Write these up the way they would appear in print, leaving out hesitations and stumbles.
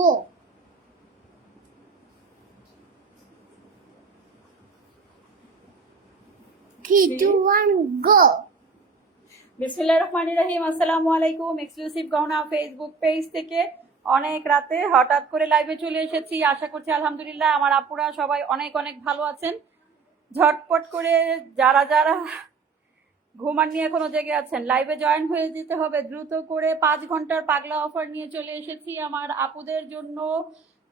go. 3, 2, 1, go. বিসমিল্লাহির রহমানির রহিম। আসসালামু আলাইকুম। এক্সক্লুসিভ গহনা ফেসবুক পেজ থেকে অনেক রাতে হঠাৎ করে লাইভে চলে এসেছি। আশা করছি আলহামদুলিল্লাহ আমার আপুরা সবাই অনেক অনেক ভালো আছেন। ঝটপট করে যারা যারা ঘুমাননি এখনো জেগে আছেন লাইভে জয়েন হয়ে যেতে হবে দ্রুত করে। 5 ঘন্টার পাগলা অফার নিয়ে চলে এসেছি আমার আপুদের জন্য।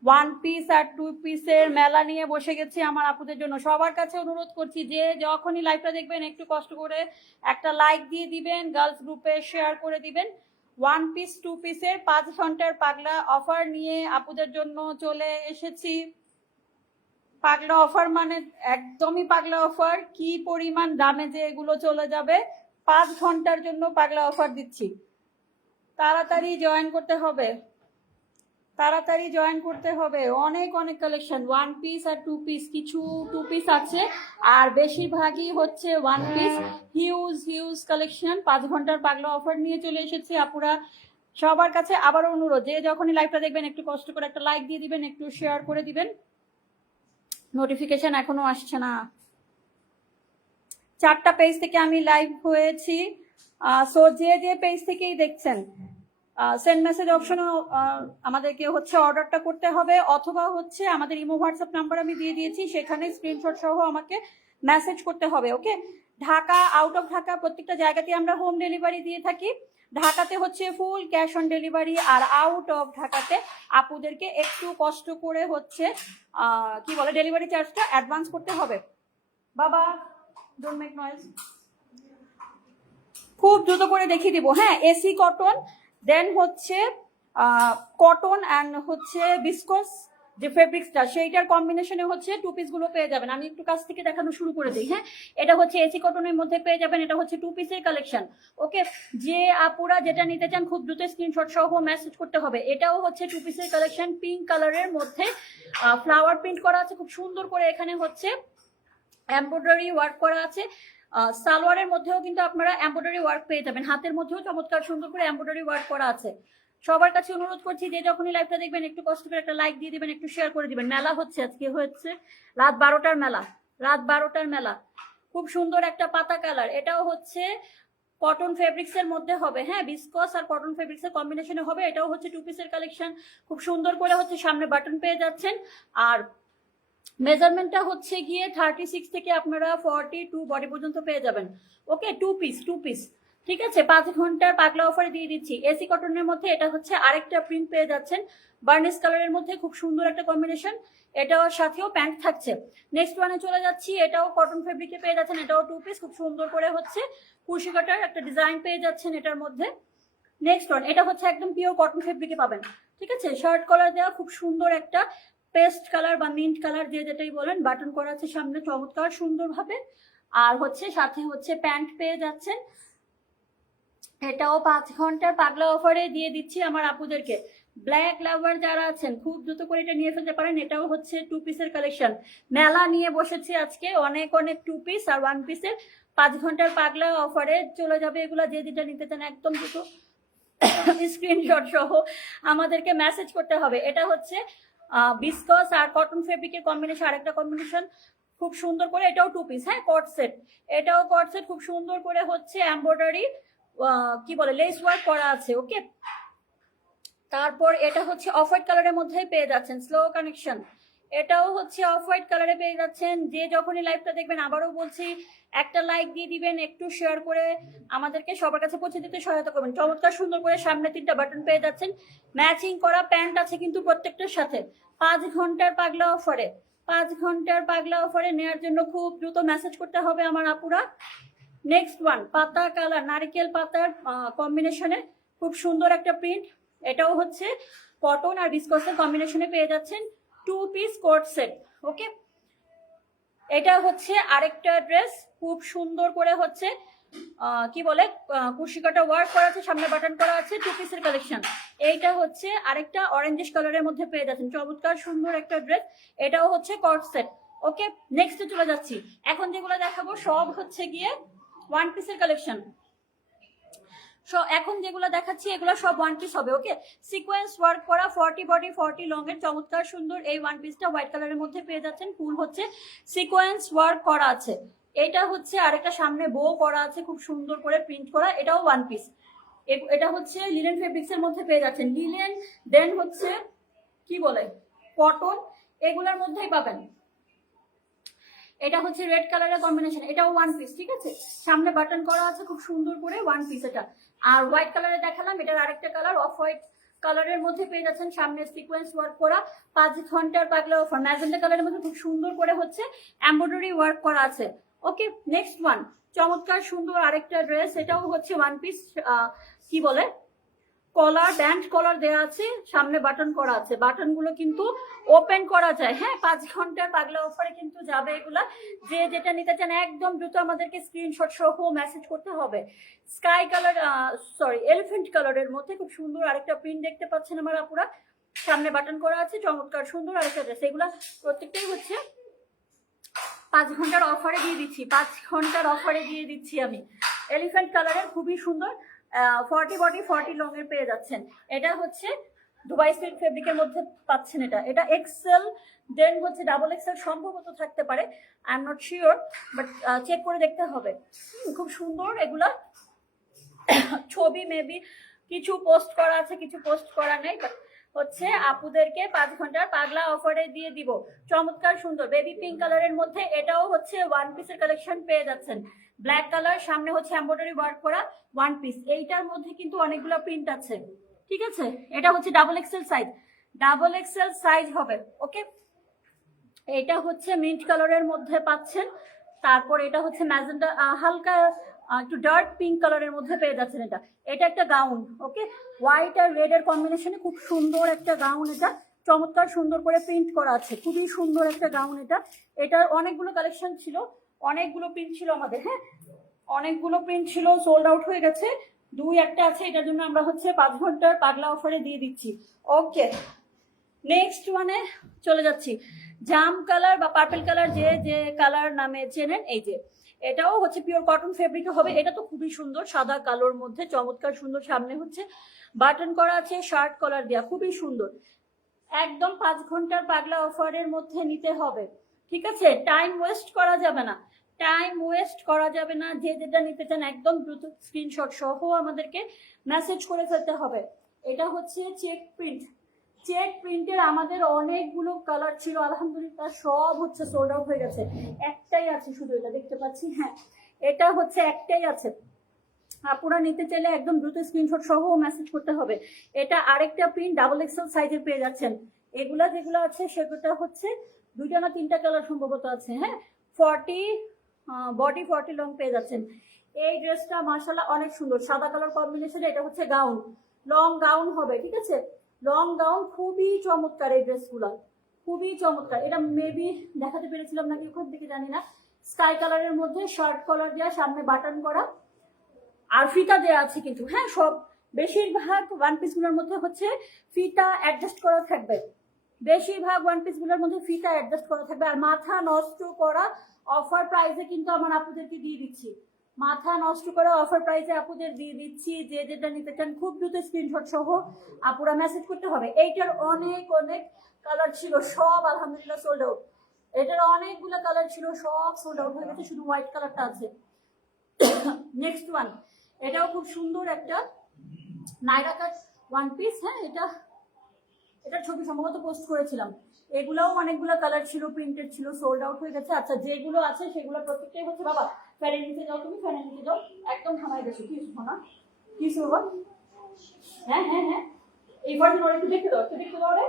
1 পিস আর 2 পিসের মেলা নিয়ে বসে গেছি আমার আপুদের জন্য। সবার কাছে অনুরোধ করছি যে যখনই লাইভটা দেখবেন একটু কষ্ট করে একটা লাইক দিয়ে দিবেন, গার্লস গ্রুপে শেয়ার করে দিবেন। 1 পিস 2 পিসের 5 ঘন্টার পাগলা অফার নিয়ে আপুদের জন্য চলে এসেছি। পাগলা অফার মানে একদমই পাগলা অফার, কি পরিমাণ দামে যে এগুলো চলে যাবে। 5 ঘন্টার জন্য পাগলা অফার দিচ্ছি। তাড়াতাড়ি জয়েন করতে হবে, তাড়াতাড়ি জয়েন করতে হবে। অনেক অনেক কালেকশন, 1 পিস আর 2 পিস, কিছু 2 পিস আছে আর বেশিরভাগই হচ্ছে 1 পিস। Huge huge collection. 5 ঘন্টার পাগলা অফার নিয়ে চলে এসেছি আপুরা। সবার কাছে আবারও অনুরোধ যে যখনই লাইভটা দেখবেন একটু কষ্ট করে একটা লাইক দিয়ে দিবেন, একটু শেয়ার করে দিবেন। নোটিফিকেশন এখনো আসছে না। 4টা পেজ থেকে আমি লাইভ হয়েছি। সো যে যে পেজ থেকেই দেখছেন সেন্ড মেসেজ অপশনও আমাদেরকে হচ্ছে অর্ডারটা করতে হবে, অথবা হচ্ছে আমাদের ইমো হোয়াটসঅ্যাপ নাম্বার আমি দিয়ে দিয়েছি, সেখানে স্ক্রিনশট সহ আমাকে মেসেজ করতে হবে। Okay, Dhaka, out of Dhaka প্রত্যেকটা জায়গাতে আমরা হোম ডেলিভারি দিয়ে থাকি। ঢাকাতে হচ্ছে ফুল ক্যাশ অন ডেলিভারি, আর আউট অফ ঢাকাতে আপুদেরকে একটু কষ্ট করে হচ্ছে কি বলে ডেলিভারি চার্জটা অ্যাডভান্স করতে হবে। বাবা ডোন্ট মেক নয়েজ। খুব দ্রুত করে দেখিয়ে দিব। হ্যাঁ, এসি কটন, দেন হচ্ছে কটন অ্যান্ড হচ্ছে বিসকস যে ফেব্রিক্সটা সেইটার কম্বিনেশনে হচ্ছে 2 পিসগুলো পেয়ে যাবেন। আমি একটু কাছ থেকে দেখানো শুরু করে দিই। হ্যাঁ, এটা হচ্ছে এসি কটনের মধ্যে পেয়ে যাবেন। এটা হচ্ছে 2 পিসের কালেকশন। ওকে, যে আপুরা যেটা নিতে চান খুব দ্রুত স্ক্রিনশট সহ মেসেজ করতে হবে। এটাও হচ্ছে 2 পিসের কালেকশন, পিঙ্ক কালারের মধ্যে ফ্লাওয়ার প্রিন্ট করা আছে খুব সুন্দর করে। এখানে হচ্ছে এমব্রয়ডারি ওয়ার্ক করা আছে। সালোয়ারের মধ্যেও কিন্তু আপনারা এমব্রয়ডারি ওয়ার্ক পেয়ে যাবেন। হাতের মধ্যেও চমৎকার সুন্দর করে এমব্রয়ডারি ওয়ার্ক করা আছে। সবার কাছে অনুরোধ করছি যে যখনই লাইভটা দেখবেন একটু কষ্ট করে একটা লাইক দিয়ে দিবেন, একটু শেয়ার করে দিবেন। মেলা হচ্ছে আজকে, হচ্ছে রাত 12টার মেলা, রাত 12টার মেলা। খুব সুন্দর একটা পাতা কালার, এটাও হচ্ছে কটন ফেব্রিক্স এর মধ্যে হবে। হ্যাঁ, বিসকস আর কটন ফেব্রিক্স এর কম্বিনেশনে হবে। এটাও হচ্ছে 2 পিসের কালেকশন। খুব সুন্দর করে হচ্ছে সামনে বাটন পেয়ে যাচ্ছেন। আর মেজারমেন্টটা হচ্ছে গিয়ে 36 থেকে আপনারা 42 বডি পর্যন্ত পেয়ে যাবেন। ওকে, 2 পিস 2 পিস, ঠিক আছে। 5 ঘন্টার পাগলা অফারে দিয়ে দিচ্ছি। এসি কটনের মধ্যে এটা হচ্ছে আরেকটা প্রিন্ট পেয়ে যাচ্ছেন, বার্নিশ কালারের মধ্যে খুব সুন্দর একটা কম্বিনেশন। এটাও সাথেও প্যান্ট থাকছে। নেক্সট ওয়ানে চলে যাচ্ছি। এটাও কটন ফেব্রিকে পেয়ে যাচ্ছেন। এটাও 2 পিস, খুব সুন্দর করে হচ্ছে কুশি কাটার একটা ডিজাইন পেয়ে যাচ্ছেন এটার মধ্যে। নেক্সট ওয়ান, এটা হচ্ছে একদম পিওর কটন ফেব্রিকে পাবেন, ঠিক আছে। শার্ট কলার দেওয়া, খুব সুন্দর একটা পেস্ট কালার বা মিন্ট কালার, যে যেটাই বলেন, বাটন করা আছে সামনে চমৎকার সুন্দরভাবে। আর হচ্ছে সাথে হচ্ছে প্যান্ট পেয়ে যাচ্ছেন। এটাও 5 ঘন্টার পাগলা অফারে দিয়ে দিচ্ছি আমার আপুদেরকে। ব্ল্যাক লাভার যারা আছেন খুব দ্রুত করে এটা নিয়ে ফেলতে পারেন। এটাও হচ্ছে 2 পিসের কালেকশন। মেলা নিয়ে বসেছি আজকে, অনেক অনেক 2 পিস আর 1 পিসের 5 ঘন্টার পাগলা অফারে চলে যাবে এগুলা। যে যেটা নিতে চান একদম দ্রুত স্ক্রিনশট সহ আমাদেরকে মেসেজ করতে হবে। এটা হচ্ছে বিসকস আর কটন ফেব্রিকের কম্বিনেশন, আরেকটা কম্বিনেশন খুব সুন্দর করে। এটাও 2 পিস, হ্যাঁ, কট সেট। এটাও কট সেট, খুব সুন্দর করে হচ্ছে এমব্রয়ডারি কি বলে লেস ওয়ার্ক করা আছে। ওকে, তারপর এটা হচ্ছে অফ হোয়াইট কালারের মধ্যেই পেয়ে যাচ্ছেন, স্লো কানেকশন। এটাও হচ্ছে অফ হোয়াইট কালারে পেয়ে যাচ্ছেন। যে যখনই লাইভটা দেখবেন আবারও বলছি একটা লাইক দিয়ে দিবেন, একটু শেয়ার করে আমাদেরকে সবার কাছে পৌঁছে দিতে সহায়তা করবেন। চমৎকার সুন্দর করে সামনে 3টা বাটন পেয়ে যাচ্ছেন, ম্যাচিং করা প্যান্ট আছে কিন্তু প্রত্যেকটার সাথে। 5 ঘন্টার পাগলা অফারে, 5 ঘন্টার পাগলা অফারে নেওয়ার জন্য খুব দ্রুত মেসেজ করতে হবে আমার আপুরা। নেক্সট ওয়ান, পাতা কালার, নারিকেল পাতার কম্বিনেশনে খুব সুন্দর একটা প্রিন্ট। এটাও হচ্ছে কটন আর বিসকসের কম্বিনেশনে পেয়ে যাচ্ছেন, 2 পিস কোট সেট। ওকে, এটা হচ্ছে আরেকটা ড্রেস, খুব সুন্দর করে হচ্ছে কি বলে কুশি কাটা ওয়ার্ক করা আছে, সামনে বাটন করা আছে, 2 পিসের কালেকশন। এইটা হচ্ছে আরেকটা অরেঞ্জিশ কালারের মধ্যে পেয়ে যাচ্ছেন, চমৎকার সুন্দর একটা ড্রেস। এটাও হচ্ছে কোট সেট। ওকে, নেক্সটে চলে যাচ্ছি। এখন যেগুলো দেখাবো সব হচ্ছে গিয়ে 1 পিসের কালেকশন। এখন যেগুলো দেখাচ্ছি এগুলো সব ওয়ান পিস হবে। ওকে, সিকোয়েন্স ওয়ার্ক করা 40 বডি 40 লং এর চমৎকার সুন্দর এই ওয়ান পিসটা হোয়াইট কালারের মধ্যে পেয়ে যাচ্ছেন। ফুল হচ্ছে সিকোয়েন্স ওয়ার্ক করা আছে। এটা হচ্ছে আরেকটা সামনে বো করা আছে খুব সুন্দর করে প্রিন্ট করা, এটাও ওয়ান পিস। এটা হচ্ছে লিনেন ফেব্রিক্স এর মধ্যে পেয়ে যাচ্ছেন। লিনেন দেন হচ্ছে কি বলে কটন, এগুলোর মধ্যেই পাবেন। এটা হচ্ছে রেড কালারের কম্বিনেশন, এটাও ওয়ান পিস। ঠিক আছে, সামনে বাটন করা আছে খুব সুন্দর করে, ওয়ান পিস এটা। আর হোয়াইট কালারে দেখালাম, এটার আরেকটা কালার অফ হোয়াইট কালারের মধ্যে পেয়ে যাচ্ছেন। সামনে সিকোয়েন্স ওয়ার্ক করা 5 ঘন্টার পাগলা অফার, ম্যাজেন্টা কালারের মধ্যে খুব সুন্দর করে হচ্ছে এমব্রয়ডারি ওয়ার্ক করা আছে। ওকে, নেক্সট ওয়ান চমৎকার সুন্দর আরেকটা ড্রেস, এটাও হচ্ছে ওয়ান পিস। কি বলে কলার, ব্যান্ড কলার দেওয়া আছে, সামনে বাটন করা আছে। বাটন গুলো কিন্তু ওপেন করা যায়। হ্যাঁ, 5 ঘন্টার পাগলা অফারে কিন্তু যাবে এগুলা। যে যেটা নিতে চান একদম দ্রুত আমাদেরকে স্ক্রিনশট সহ মেসেজ করতে হবে। স্কাই কালার, সরি এলিফেন্ট কালারের মধ্যে খুব সুন্দর আরেকটা প্রিন্ট দেখতে পাচ্ছেন আমার আপুরা। সামনে বাটন করা আছে, চমৎকার সুন্দর আরেকটা ড্রেস। এগুলা প্রত্যেকটাই হচ্ছে 5 ঘন্টার অফারে দিয়ে দিচ্ছি, 5 ঘন্টার অফারে দিয়ে দিচ্ছি আমি। এলিফেন্ট কালারের খুবই সুন্দর 40 বডি 40 লং এর পেয়ে যাচ্ছেন। এটা হচ্ছে দুবাই সিল্ক ফেব্রিকের মধ্যে পাচ্ছেন। এটা এক্সেল দেন হচ্ছে ডাবল এক্সেল সম্ভবত থাকতে পারে, I am not sure, but check করে দেখতে হবে। খুব সুন্দর এগুলা। ছবি মেবি কিছু পোস্ট করা আছে, কিছু পোস্ট করা নেই, বাট হচ্ছে আপুদেরকে 5 ঘন্টার পাগলা অফারে দিয়ে দিব। চমৎকার সুন্দর বেবি পিঙ্ক কালারের মধ্যে, এটাও হচ্ছে ওয়ান পিসের কালেকশন পেয়ে যাচ্ছেন। ব্ল্যাক কালার, সামনে হচ্ছে এমব্রয়ডারি ওয়ার্ক করা ওয়ান পিস। এইটার মধ্যে কিন্তু অনেকগুলো প্রিন্ট আছে। ঠিক আছে, এটা হচ্ছে double XL size, double XL size হবে। ওকে, এটা হচ্ছে মিন্ট কালারের মধ্যে পাচ্ছেন। তারপর এটা হচ্ছে ম্যাজেন্টা, হালকা একটু ডার্ক পিঙ্ক কালারের মধ্যে পেয়ে যাচ্ছেন। এটা একটা গাউন। ওকে, হোয়াইট আর রেড এর কম্বিনেশনে খুব সুন্দর একটা গাউন। এটা চমৎকার সুন্দর করে প্রিন্ট করা আছে, খুবই সুন্দর একটা গাউন। এটা অনেকগুলো কালেকশন ছিল, অনেকগুলো প্রিন্ট ছিল আমাদের। হ্যাঁ, অনেকগুলো প্রিন্ট ছিল, সোল্ড আউট হয়ে গেছে। 2-1টা আছে, এটার জন্য আমরা হচ্ছে 5 ঘন্টার পাগলা অফারে দিয়ে দিচ্ছি। ওকে, নেক্সট ওয়ানে চলে যাচ্ছি। জাম কালার বা পার্পল কালার, যে যে কালার নামে চেনেন, এই যে এটাও হচ্ছে পিওর কটন ফেব্রিকে হবে। এটা তো খুবই সুন্দর, সাদা কালোর মধ্যে চমৎকার সুন্দর। সামনে হচ্ছে বাটন করা আছে, শার্ট কলার দেওয়া, খুবই সুন্দর। একদম 5 ঘন্টার পাগলা অফারের মধ্যে নিতে হবে। ঠিক আছে, টাইম ওয়েস্ট করা যাবে না, টাইম ওয়েস্ট করা যাবে না। যে যেটা নিতে চান একদম দ্রুত স্ক্রিনশট সহ আমাদেরকে মেসেজ করে ফেলতে হবে। এটা হচ্ছে চেক প্রিন্ট, চেক প্রিন্টের আমাদের অনেকগুলো কালার ছিল, আলহামদুলিল্লাহ সব হচ্ছে সোল্ড আউট হয়ে গেছে। একটাই আছে শুধু, এটা দেখতে পাচ্ছি। হ্যাঁ, এটা হচ্ছে একটাই আছে। আপনারা নিতে চাইলে একদম দ্রুত স্ক্রিনশট সহ মেসেজ করতে হবে। এটা আরেকটা প্রিন্ট ডাবল এক্সেল সাইজের পেয়ে যাচ্ছেন। এগুলা যেগুলো আছে সেগুলো হচ্ছে 2টা না 3টা কালার সম্ভবত আছে। হ্যাঁ, 40 বডি 40 লং পেয়ে যাচ্ছেন। এই ড্রেসটা মাশাআল্লাহ অনেক সুন্দর, সাদা কালার কম্বিনেশন। এটা হচ্ছে গাউন, লং গাউন হবে। ঠিক আছে, লং গাউন, খুবই চমৎকার এই ড্রেসগুলো, খুবই চমৎকার। এটা মেবি দেখাতে পেরেছিলাম নাকি ওখান থেকে জানি না। স্কাই কালারের মধ্যে শার্ট কলার দেওয়া, সামনে বাটন করা আর ফিতা দেওয়া আছে কিন্তু। হ্যাঁ, সব বেশিরভাগ ওয়ান পিস গুলোর মধ্যে হচ্ছে ফিতা অ্যাডজাস্ট করা থাকবে, বেশিরভাগ ওয়ান পিস গুলোর মধ্যে ফিতা অ্যাডজাস্ট করা থাকবে। আর মাথা নষ্ট করা অফার প্রাইসে কিন্তু আমার আপুদেরকে দিয়ে দিচ্ছি, মাথা নষ্ট করা অফার প্রাইসে আপুদের দিয়ে দিচ্ছি। যে যেটা নিতে চান খুব দ্রুত স্ক্রিনশট সহ আপুরা মেসেজ করতে হবে। এইটার অনেক অনেক কালার ছিল, সব আলহামদুলিল্লাহ সোল্ড আউট। এটার অনেকগুলো কালার ছিল, সব সোল্ড আউট হয়ে গেছে, শুধু হোয়াইট কালারটা আছে। নেক্সট ওয়ান, এটাও খুব সুন্দর একটা নাইরা কাট ওয়ান পিস। হ্যাঁ, এটার ছবি সম্ভবত পোস্ট করেছিলাম। এগুলোও অনেকগুলো কালার ছিল, প্রিন্টেড ছিল, সোল্ড আউট হয়ে গেছে। আচ্ছা, যেগুলো আছে সেগুলো প্রত্যেকটাই হচ্ছে, বাবা ফ্যানের নিচে যাও, তুমি ফ্যানের নিচে যাও, একদম থামাই গেছো। কি শুনো না, কি শুনবো? হ্যাঁ হ্যাঁ হ্যাঁ, এই ভার্জন ওরা একটু দেখতে দাও, একটু দেখতে দাও রে।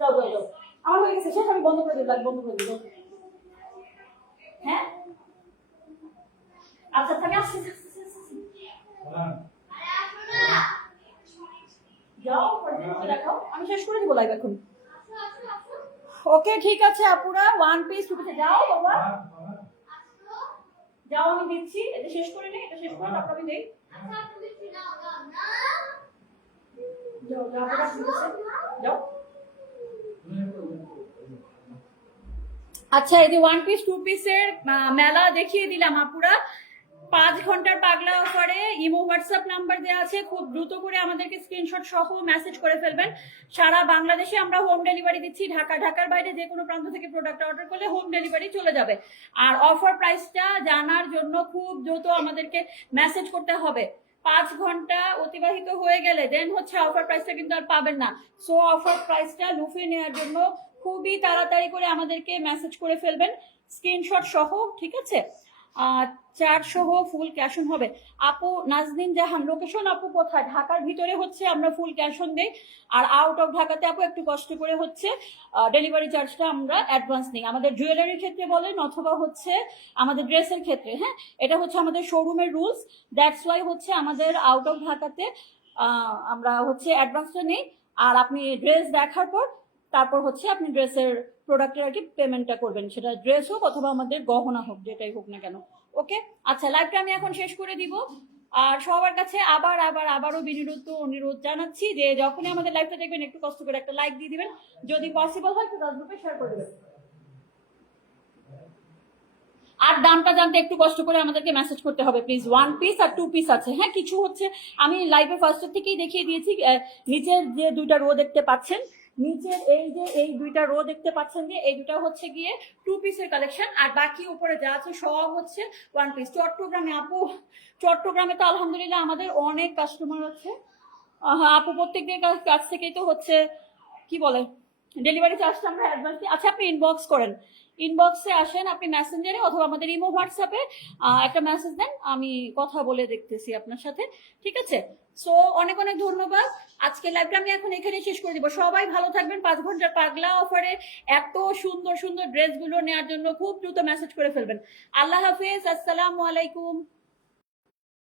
যাও যাও যাও, আমার হয়ে গেছে শেষ, আমি বন্ধ করে দিই, লাইট বন্ধ করে দিই। হ্যাঁ, আচ্ছা থাকে, আসছি যাও, দেখাও, আমি শেষ করে দিব লাইভ এখন। ওকে, ঠিক আছে আপুরা, ওয়ান পিস টুপিতে যাও বাবা, যাও, আমি দিচ্ছি। এটা শেষ করে নেই, এটা শেষ করে তারপর আমি দেই। যাও যাও যাও। আচ্ছা, এই যে ওয়ান পিস টু পিসের মেলা দেখিয়ে দিলাম আপুরা। 5 ঘন্টার পাগলা অফারে ইমো হোয়াটসঅ্যাপ নাম্বার দেওয়া আছে, খুব দ্রুত করে আমাদেরকে স্ক্রিনশট সহ মেসেজ করে ফেলবেন। সারা বাংলাদেশে আমরা হোম ডেলিভারি দিচ্ছি, ঢাকার বাইরে যে কোনো প্রান্ত থেকে প্রোডাক্ট অর্ডার করলে হোম ডেলিভারি চলে যাবে। আর অফার প্রাইসটা জানার জন্য খুব দ্রুত আমাদেরকে মেসেজ করতে হবে। 5 ঘন্টা অতিবাহিত হয়ে গেলে দেন হচ্ছে অফার প্রাইসটা কিন্তু আর পাবেন না। সো অফার প্রাইসটা লুফে নেওয়ার জন্য খুবই তাড়াতাড়ি করে আমাদেরকে মেসেজ করে ফেলবেন স্ক্রিনশট সহ, ঠিক আছে? চার্জ সহ ফুল ক্যাশ অন হবে। আপু নাজনীন জাহান, লোকেশন আপু কোথায়? ঢাকার ভিতরে হচ্ছে আমরা ফুল ক্যাশ অন দেই, আর আউট অফ ঢাকাতে আপু একটু কষ্ট করে হচ্ছে ডেলিভারি চার্জটা আমরা অ্যাডভান্স নিই। আমাদের জুয়েলারির ক্ষেত্রে বলেন অথবা হচ্ছে আমাদের ড্রেসের ক্ষেত্রে, হ্যাঁ এটা হচ্ছে আমাদের শোরুমের রুলস। দ্যাটস ওয়াই হচ্ছে আমাদের আউট অফ ঢাকাতে আমরা হচ্ছে অ্যাডভান্সটা নিই, আর আপনি ড্রেস দেখার পর তারপর হচ্ছে আপনি ড্রেসের প্রোডাক্টের আর কি পেমেন্টটা করবেন, সেটা ড্রেস হোক অথবা আমাদের গহনা হোক, যেটাই হোক না কেন। ওকে, আচ্ছা লাইভটা আমি এখন শেষ করে দিব। আর সবার কাছে আবারও অনুরোধ জানাচ্ছি যে যখনই আমাদের লাইভটা দেখবেন একটু কষ্ট করে একটা লাইক দিয়ে দিবেন, যদি পসিবল হয় একটু 10 গ্রুপে শেয়ার করে দেবেন। আর দামটা জানতে একটু কষ্ট করে আমাদেরকে মেসেজ করতে হবে প্লিজ। 1 পিস আর 2 পিস আছে, হ্যাঁ কিছু হচ্ছে আমি লাইভে ফার্স্টের থেকেই দেখিয়ে দিয়েছি। নিচের যে 2টা রো দেখতে পাচ্ছেন, নিচের এই 2টা রো দেখতে পাচ্ছেন, যে এই 2টা হচ্ছে গিয়ে 2 পিসের কালেকশন, আর বাকি উপরে যা আছে সব হচ্ছে 1 পিস। চট্টগ্রামে আপু, চট্টগ্রামে তো আলহামদুলিল্লাহ আমাদের অনেক কাস্টমার আছে। আপু প্রত্যেকদের কাছ থেকেই তো হচ্ছে কি বলে ডেলিভারি চার্জটা আমরা অ্যাডভান্স দিই। আচ্ছা আপনি ইনবক্স করেন, ইনবক্সে আসেন, আপনি মেসেঞ্জারে অথবা আমাদের ইমো হোয়াটসঅ্যাপে একটা মেসেজ দেন, আমি কথা বলে দেখতেছি আপনার সাথে, ঠিক আছে? সো অনেক ধন্যবাদ। আজকে লাইভটা আমি এখন এখানে শেষ করে দিব। সবাই ভালো থাকবেন। 5 ঘন্টার পাগলা অফারে এত সুন্দর ড্রেসগুলো নেওয়ার জন্য খুব দ্রুত মেসেজ করে ফেলবেন। আল্লাহ হাফেজ, আসসালামু আলাইকুম।